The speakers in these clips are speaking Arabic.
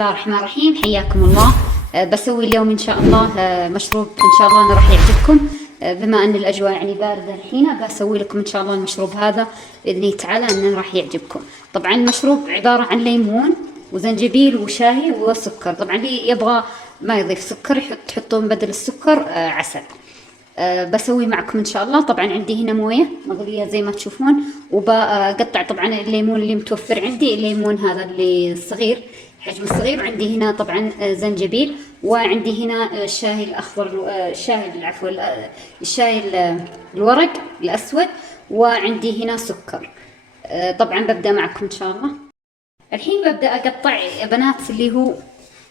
الله الرحمن الرحيم، حياكم الله. بسوي اليوم ان شاء الله مشروب ان شاء الله انه راح يعجبكم. بما ان الاجواء يعني بارده الحين، بسوي لكم ان شاء الله المشروب هذا باذن الله تعالى انه راح يعجبكم. طبعا المشروب عباره عن ليمون وزنجبيل وشاهي وسكر. طبعا اللي يبغى ما يضيف سكر تحطون بدل السكر عسل. بسوي معكم ان شاء الله. طبعا عندي هنا مويه مغليه زي ما تشوفون، وبقطع طبعا الليمون اللي متوفر عندي، الليمون هذا اللي الصغير حجم الصغير. عندي هنا طبعا زنجبيل، وعندي هنا الشاي الاخضر، الشاي الورق الاسود، وعندي هنا سكر. طبعا ببدا معكم ان شاء الله. الحين ببدا اقطع يا بنات اللي هو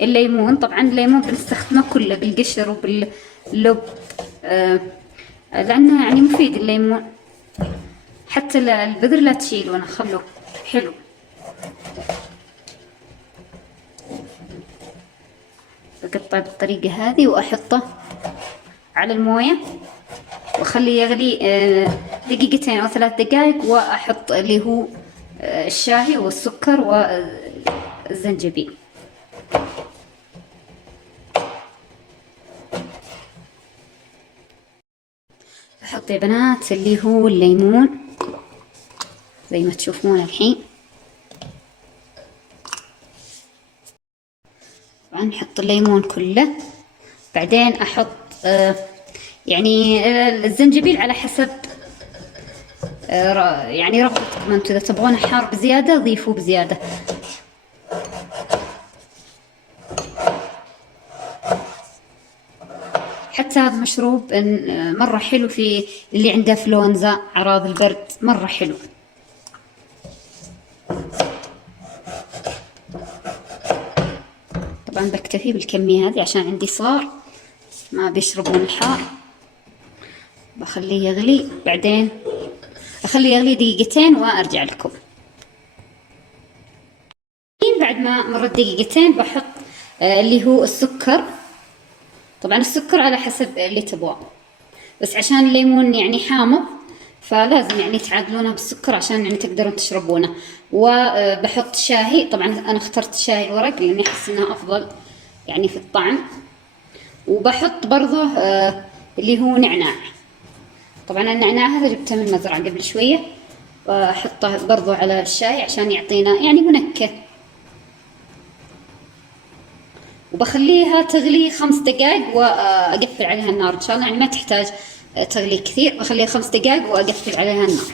الليمون. طبعا الليمون بنستخدمه كله بالقشر وباللب، لانه يعني مفيد الليمون. حتى البذر لا تشيلونه، خلوه حلو. بقطع بالطريقة هذه واحطه على الموية واخليه يغلي دقيقتين او 3 دقائق، واحط اللي هو الشاهي والسكر والزنجبيل. احط يا بنات اللي هو الليمون زي ما تشوفون الحين. طبعا نحط الليمون كله، بعدين احط يعني الزنجبيل على حسب يعني رغبتكم انتم. اذا تبغونه حار بزياده ضيفوه بزياده. حتى هذا مشروب مره حلو في اللي عنده انفلونزا، اعراض البرد، مره حلو. طبعا بكتفي بالكمية هذه عشان عندي صغار ما بيشربون الحار. بخليه يغلي، بعدين اخليه يغلي دقيقتين وارجع لكم. بعد ما مرت دقيقتين بحط اللي هو السكر. طبعا السكر على حسب اللي تبغاه، بس عشان الليمون يعني حامض فلازم يعني تعادلونه بالسكر عشان يعني تقدرون تشربونه. وبحط شاهي. طبعا انا اخترت شاي الورق لاني احس انه افضل يعني في الطعم. وبحط برضه اللي هو نعناع. طبعا النعناع هذا جبته من المزرعة قبل شوية، واحطه برضه على الشاي عشان يعطينا يعني منكه. وبخليها تغلي 5 دقائق واقفل عليها النار ان شاء الله. يعني ما تحتاج تغلي كثير، بخليها 5 دقائق واقفل عليها النار.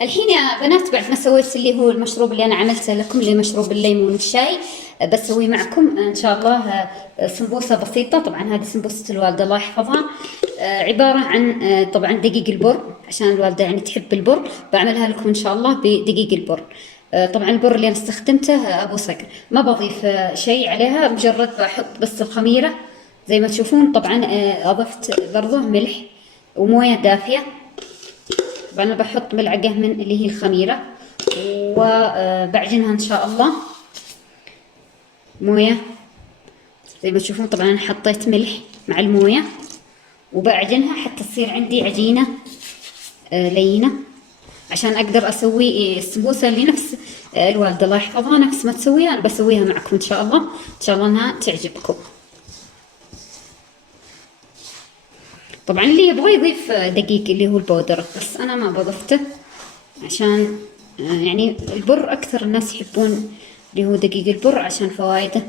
الحين يا بنات بعد ما سويت اللي هو المشروب اللي انا عملته لكم، اللي مشروب الليمون والشاي، بسوي معكم ان شاء الله سمبوسه بسيطه. طبعا هذه سمبوسه الوالده الله يحفظها، عباره عن طبعا دقيق البر، عشان الوالده يعني تحب البر. بعملها لكم ان شاء الله بدقيق البر. طبعا البر اللي انا استخدمته ابو صقر، ما بضيف شيء عليها، مجرد بحط بس الخميره زي ما تشوفون. طبعا اضفت برضه ملح ومويه دافيه. طبعا انا بحط ملعقه من اللي هي الخميره، وبعجنها ان شاء الله مويه زي ما تشوفون. طبعا انا حطيت ملح مع المويه وبعجنها حتى تصير عندي عجينه لينه، عشان اقدر اسوي السمبوسه اللي نفس الوالده الله يحفظها نفس ما تسويها انا بسويها معكم ان شاء الله. ان شاء الله انها تعجبكم. طبعا اللي يبغى يضيف دقيق اللي هو البودرة، بس انا ما بضفته عشان يعني البر اكثر الناس يحبون اللي هو دقيق البر عشان فوائده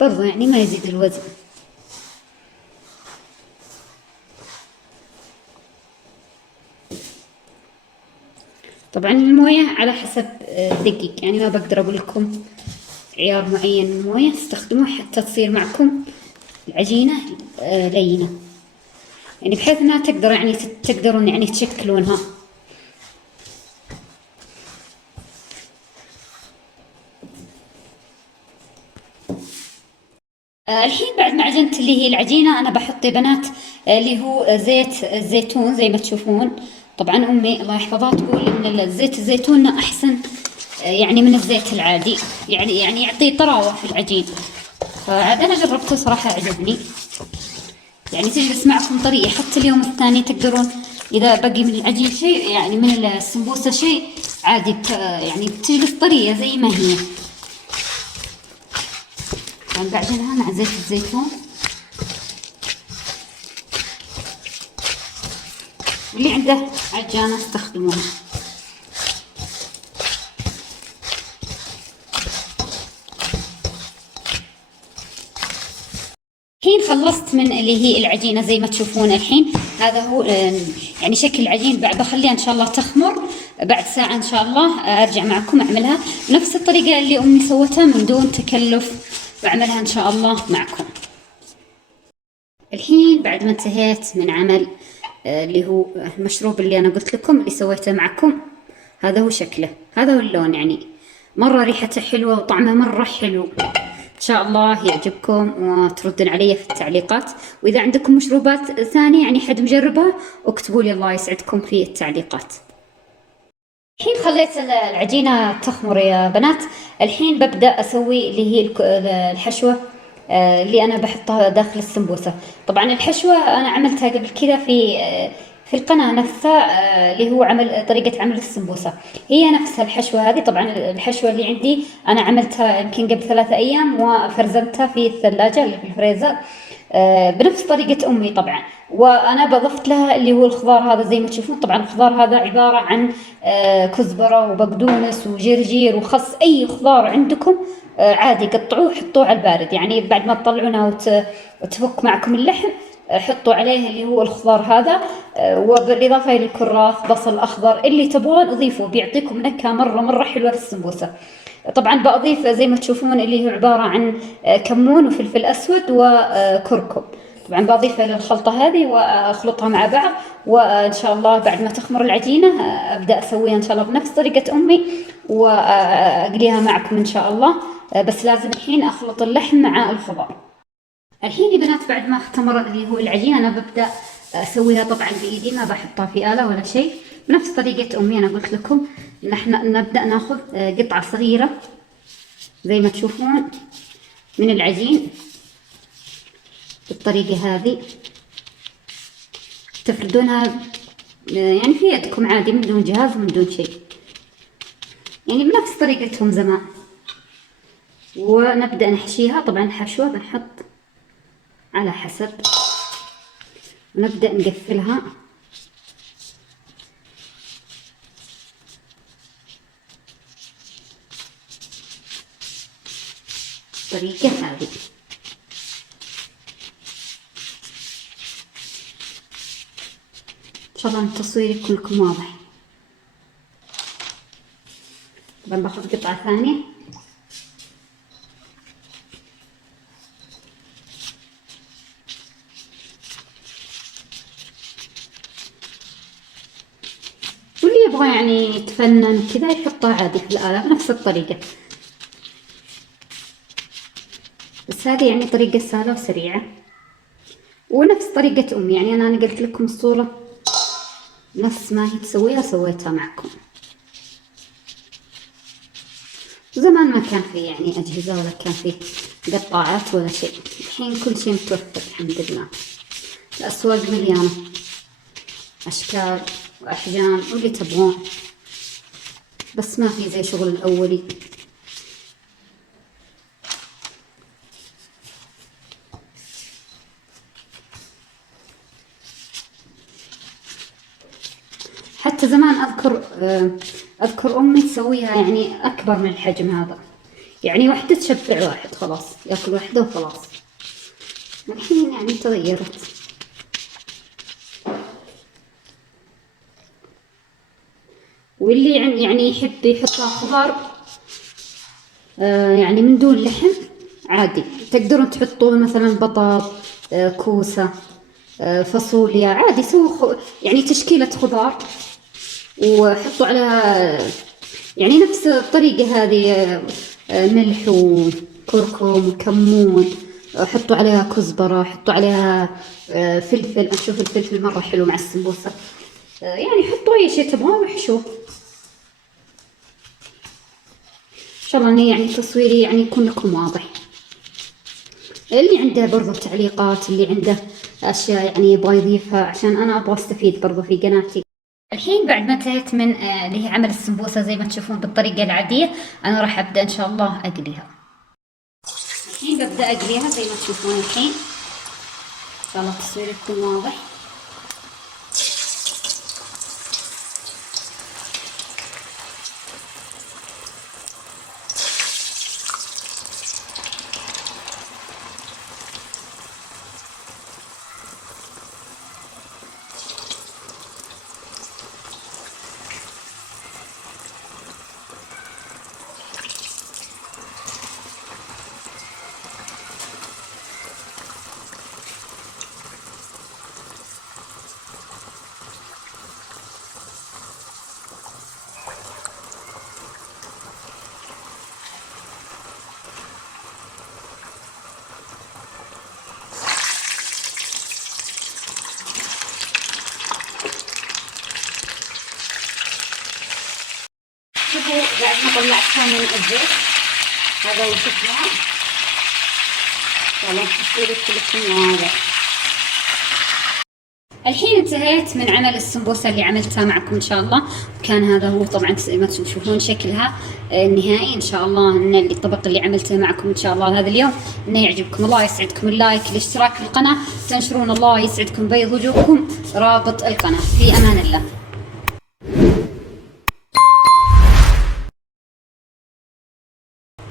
برضه، يعني ما يزيد الوزن. طبعا المويه على حسب الدقيق، يعني ما بقدر اقول لكم عيار معين من المويه استخدموه حتى تصير معكم العجينه لينه، يعني بحيث انها تقدر يعني تقدرون يعني تشكلونها. الحين بعد ما عجنت اللي هي العجينه، انا بحط يا بنات اللي هو زيت الزيتون زي ما تشوفون. طبعا امي الله يحفظها تقول ان زيت الزيتون احسن يعني من الزيت العادي، يعني يعطي طراوه في العجين. فعاد انا جربته صراحه عجبني، يعني تجلس معكم طريقة حتى اليوم الثاني. تقدرون إذا بقي من العجين شيء يعني من السمبوسة شيء عادي يعني تجلس طريقة زي ما هي. بعجنها مع زيت الزيتون، واللي عنده عجانة استخدموها. الحين خلصت من اللي هي العجينة زي ما تشوفون. الحين هذا هو يعني شكل العجين. بعد بخليها ان شاء الله تخمر، بعد ساعة ان شاء الله ارجع معكم اعملها بنفس الطريقة اللي امي سوتها من دون تكلف، بعملها ان شاء الله معكم. الحين بعد ما انتهيت من عمل اللي هو المشروب اللي انا قلت لكم اللي سويته معكم، هذا هو شكله، هذا هو اللون. يعني مرة ريحته حلوة وطعمه مرة حلو. ان شاء الله يعجبكم وتردون علي في التعليقات، واذا عندكم مشروبات ثانية يعني حد مجربها اكتبوا لي الله يسعدكم في التعليقات. الحين خليت العجينة تخمر يا بنات. الحين ببدأ اسوي اللي هي الحشوة اللي انا بحطها داخل السمبوسة. طبعا الحشوة انا عملتها قبل كذا في القناة نفسها اللي هو طريقة عمل السمبوسة، هي نفس الحشوة هذه. طبعا الحشوة اللي عندي أنا عملتها يمكن قبل 3 أيام وفرزنتها في الثلاجة اللي في الفريزر بنفس طريقة أمي طبعا. وأنا بضفت لها اللي هو الخضار هذا زي ما تشوفون. طبعا الخضار هذا عبارة عن كزبرة وبقدونس وجرجير وخس، أي خضار عندكم عادي قطعوه حطوه على البارد. يعني بعد ما تطلعونه وتفك معكم اللحم حطوا عليه اللي هو الخضار هذا، وبالإضافة للكراث بصل أخضر اللي تبغون أضيفه، بيعطيكم نكهة مرة حلوة في السمبوسة. طبعا بأضيف زي ما تشوفون اللي هو عبارة عن كمون وفلفل أسود وكركم. طبعا بضيفها للخلطة هذه وأخلطها مع بعض، وإن شاء الله بعد ما تخمر العجينة أبدأ أسويها إن شاء الله بنفس طريقة أمي وأقليها معكم إن شاء الله. بس لازم الحين أخلط اللحم مع الخضار. الحين يا بنات بعد ما اختمر اللي هو العجينة أنا ببدأ أسويها طبعا بإيدي، ما بحطها في آلة ولا شيء، بنفس طريقة أمي. أنا قلت لكم نحن نبدأ ناخذ قطعة صغيرة زي ما تشوفون من العجين بالطريقة هذه، تفردونها يعني في يدكم عادي من دون جهاز ومن دون شيء، يعني بنفس طريقتهم زمان. ونبدأ نحشيها. طبعا الحشوة بنحط على حسب، ونبدأ نقفلها بالطريقة هذه. إن شاء الله التصوير يكون لكم واضح. طبعا باخذ قطعة ثانية يبغى يعني يتفنن كذا يحطها عادي في الآلة بنفس الطريقة. بس هذه يعني طريقة سهلة وسريعة ونفس طريقة أمي. يعني أنا نقلت لكم الصورة نفس ما هي تسويها سويتها معكم. زمان ما كان في يعني أجهزة ولا كان في قطاعات ولا شيء، الحين كل شيء متوفر الحمد لله. الأسواق مليانة أشكال وأحجام واللي تبغون، بس ما في زي شغل الأولي. حتى زمان أذكر أمي تسويها يعني أكبر من الحجم هذا، يعني واحدة تشبع واحد خلاص ياكل واحدة وخلاص. الحين يعني تغيرت. واللي يعني يحب يحطها خضار يعني من دون لحم عادي، تقدرون تحطون مثلا بطاط كوسة فاصوليا عادي، سووا يعني تشكيلة خضار وحطوا عليها يعني نفس الطريقة هذه ملح وكركم وكمون، حطوا عليها كزبرة، حطوا عليها فلفل. أشوف الفلفل مرة حلو مع السمبوسة. يعني حطوا أي شيء تبغون وحشوه. إن شاء الله إني يعني تصويري يعني يكون لكم واضح. اللي عنده برضو تعليقات، اللي عنده أشياء يعني يبغى يضيفها عشان أنا أبغى أستفيد برضو في قناتي. الحين بعد ما انتهيت من اللي هي عمل السمبوسة زي ما تشوفون بالطريقة العادية، أنا راح أبدأ إن شاء الله أقليها. الحين ببدأ أقليها زي ما تشوفون الحين. إن شاء الله التصوير يكون واضح. شوفوا بعد ما طلعتها من الزيت هذا هو شكلها. والله التصوير كلكم واضح. الحين انتهيت من عمل السمبوسة اللي عملتها معكم ان شاء الله. كان هذا هو طبعا زي ما تشوفون شكلها النهائي. ان شاء الله ان الطبق اللي عملته معكم ان شاء الله هذا اليوم انه يعجبكم. الله يسعدكم، اللايك، الاشتراك في القناة، تنشرون. الله يسعدكم، بيض وجوهكم. رابط القناة. في امان الله.